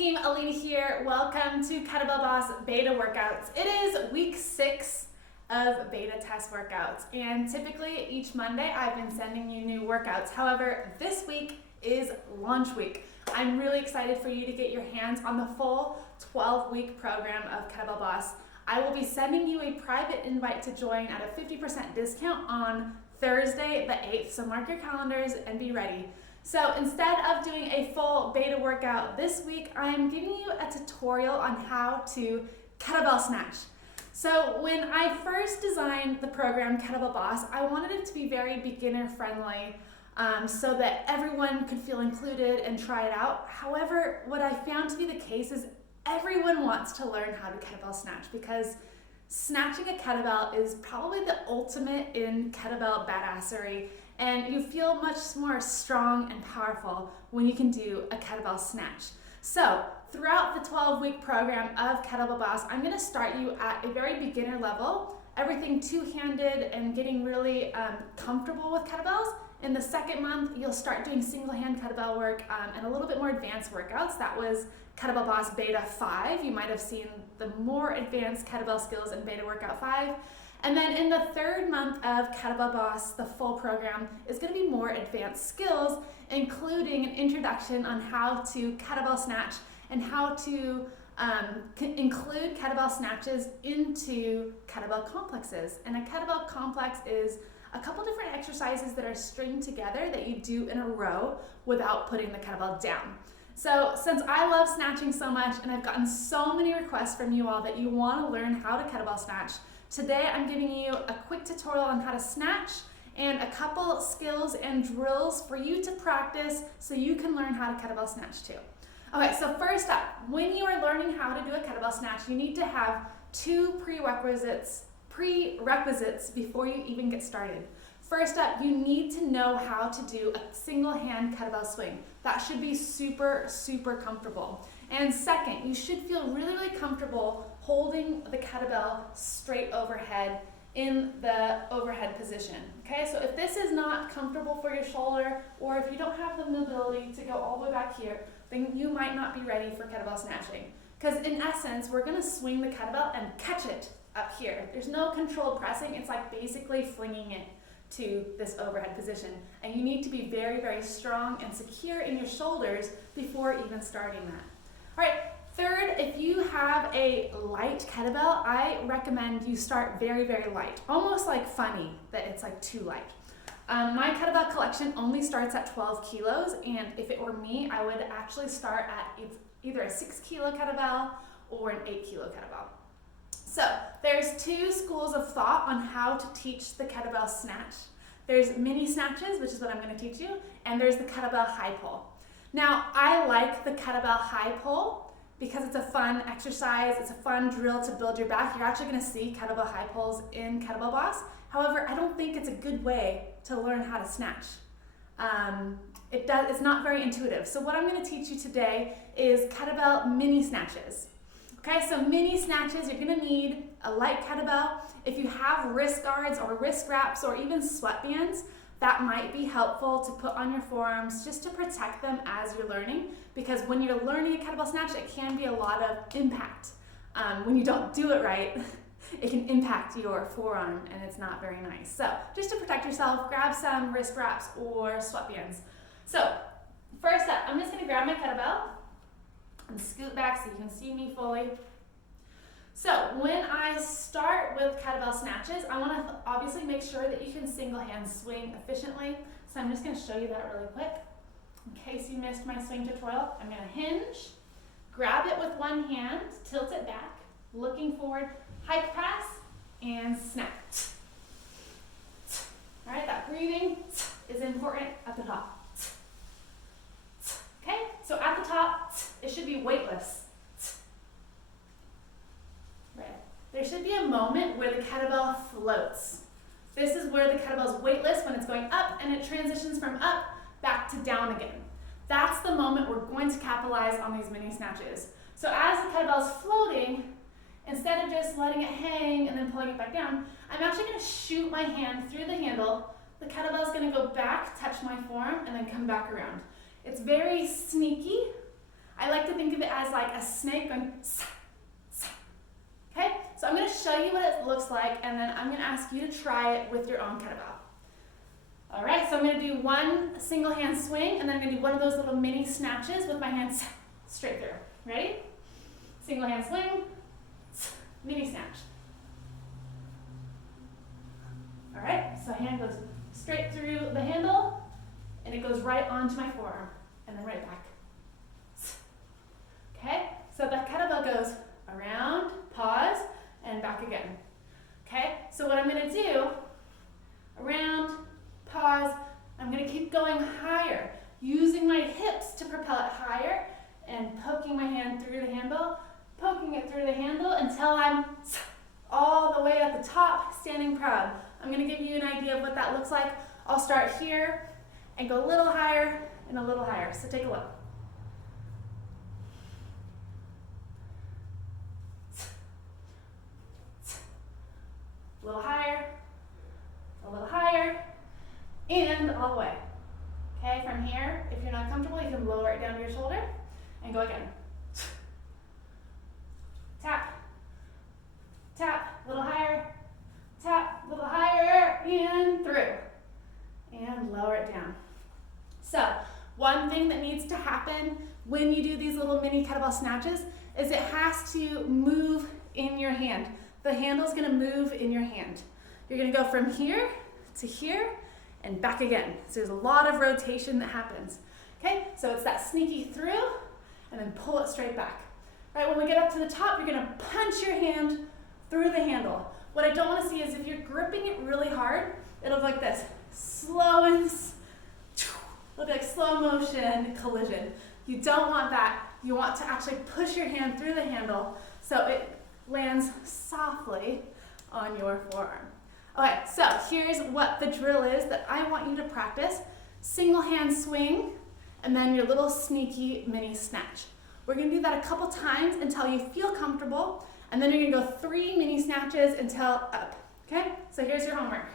team, Alina here. Welcome to Kettlebell Boss Beta Workouts. It is week 6 of beta test workouts, and typically each Monday I've been sending you new workouts. However, this week is launch week. I'm really excited for you to get your hands on the full 12-week program of Kettlebell Boss. I will be sending you a private invite to join at a 50% discount on Thursday the 8th, so mark your calendars and be ready. So instead of doing a full beta workout this week, I'm giving you a tutorial on how to kettlebell snatch. So when I first designed the program Kettlebell Boss, I wanted it to be very beginner friendly so that everyone could feel included and try it out. However, what I found to be the case is everyone wants to learn how to kettlebell snatch because snatching a kettlebell is probably the ultimate in kettlebell badassery, and you feel much more strong and powerful when you can do a kettlebell snatch. So throughout the 12-week program of Kettlebell Boss, I'm going to start you at a very beginner level, everything two-handed and getting really comfortable with kettlebells. In the second month, you'll start doing single-hand kettlebell work and a little bit more advanced workouts. That was Kettlebell Boss Beta 5. You might have seen the more advanced kettlebell skills in Beta Workout 5. And then in the third month of Kettlebell Boss, the full program is going to be more advanced skills, including an introduction on how to kettlebell snatch and how to include kettlebell snatches into kettlebell complexes. And a kettlebell complex is a couple different exercises that are stringed together that you do in a row without putting the kettlebell down. So since I love snatching so much and I've gotten so many requests from you all that you want to learn how to kettlebell snatch, today I'm giving you a quick tutorial on how to snatch and a couple skills and drills for you to practice so you can learn how to kettlebell snatch too. Okay, so first up, when you are learning how to do a kettlebell snatch, you need to have two prerequisites before you even get started. First up, you need to know how to do a single hand kettlebell swing. That should be super, super comfortable. And second, you should feel really, really comfortable holding the kettlebell straight overhead in the overhead position. Okay, so if this is not comfortable for your shoulder, or if you don't have the mobility to go all the way back here, then you might not be ready for kettlebell snatching. Because in essence, we're gonna swing the kettlebell and catch it up here. There's no controlled pressing. It's like basically flinging it to this overhead position. And you need to be very, very strong and secure in your shoulders before even starting that. All right, third, if you have a light kettlebell, I recommend you start very, very light. Almost like funny that it's like too light. My kettlebell collection only starts at 12 kilos, and if it were me, I would actually start at either a 6 kilo kettlebell or an 8 kilo kettlebell. So there's two schools of thought on how to teach the kettlebell snatch. There's mini snatches, which is what I'm going to teach you, and there's the kettlebell high pull. Now, I like the kettlebell high pull because it's a fun exercise, it's a fun drill to build your back. You're actually going to see kettlebell high pulls in Kettlebell Boss. However, I don't think it's a good way to learn how to snatch. It's not very intuitive. So what I'm going to teach you today is kettlebell mini snatches. Okay, so mini snatches, you're gonna need a light kettlebell. If you have wrist guards or wrist wraps or even sweatbands, that might be helpful to put on your forearms just to protect them as you're learning, because when you're learning a kettlebell snatch, it can be a lot of impact. When you don't do it right, it can impact your forearm and it's not very nice. So just to protect yourself, grab some wrist wraps or sweatbands. So first up, I'm just gonna grab my kettlebell and scoot back so you can see me fully. So when I start with kettlebell snatches, I want to obviously make sure that you can single hand swing efficiently. So I'm just going to show you that really quick. In case you missed my swing tutorial, I'm going to hinge, grab it with one hand, tilt it back, looking forward, hike pass, and snap. All right, that breathing is important at the top. Okay, so at the top, it should be weightless. Right. There should be a moment where the kettlebell floats. This is where the kettlebell is weightless when it's going up and it transitions from up back to down again. That's the moment we're going to capitalize on these mini snatches. So as the kettlebell is floating, instead of just letting it hang and then pulling it back down, I'm actually going to shoot my hand through the handle. The kettlebell is going to go back, touch my forearm, and then come back around. It's very sneaky. I like to think of it as a snake going sa, sa. Okay, so I'm going to show you what it looks like, and then I'm going to ask you to try it with your own kettlebell. All right, so I'm going to do one single hand swing, and then I'm going to do one of those little mini snatches with my hands straight through. Ready? Single hand swing, mini snatch. All right, so hand goes straight through the handle, and it goes right onto my forearm, and then right back. Okay, so the kettlebell goes around, pause, and back again. Okay, so what I'm going to do, around, pause, I'm going to keep going higher, using my hips to propel it higher, and poking my hand through the handle, poking it through the handle until I'm all the way at the top, standing proud. I'm going to give you an idea of what that looks like. I'll start here and go a little higher and a little higher. So take a look. A little higher, and all the way. Okay, from here, if you're not comfortable, you can lower it down to your shoulder and go again. Tap, tap, a little higher, tap, a little higher, and through. And lower it down. So, one thing that needs to happen when you do these little mini kettlebell snatches is it has to move in your hand. The handle's gonna move in your hand. You're gonna go from here to here and back again. So there's a lot of rotation that happens. Okay, so it's that sneaky through and then pull it straight back. Right, when we get up to the top, you're gonna punch your hand through the handle. What I don't wanna see is if you're gripping it really hard, it'll look like this, slow and, it'll be like slow motion collision. You don't want that. You want to actually push your hand through the handle so it lands softly on your forearm. Okay, so here's what the drill is that I want you to practice. Single hand swing, and then your little sneaky mini snatch. We're gonna do that a couple times until you feel comfortable, and then you're gonna go 3 mini snatches until up, okay? So here's your homework.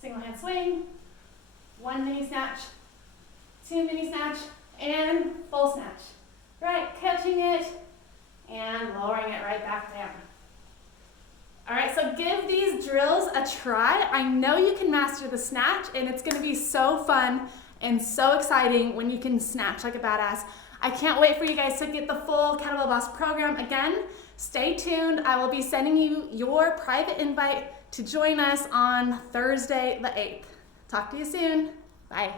Single hand swing, 1 mini snatch, 2 mini snatch, and full snatch. Right, catching it and lowering it right back down. All right, so give these drills a try. I know you can master the snatch, and it's gonna be so fun and so exciting when you can snatch like a badass. I can't wait for you guys to get the full Kettlebell Boss program. Again, stay tuned. I will be sending you your private invite to join us on Thursday the 8th. Talk to you soon. Bye.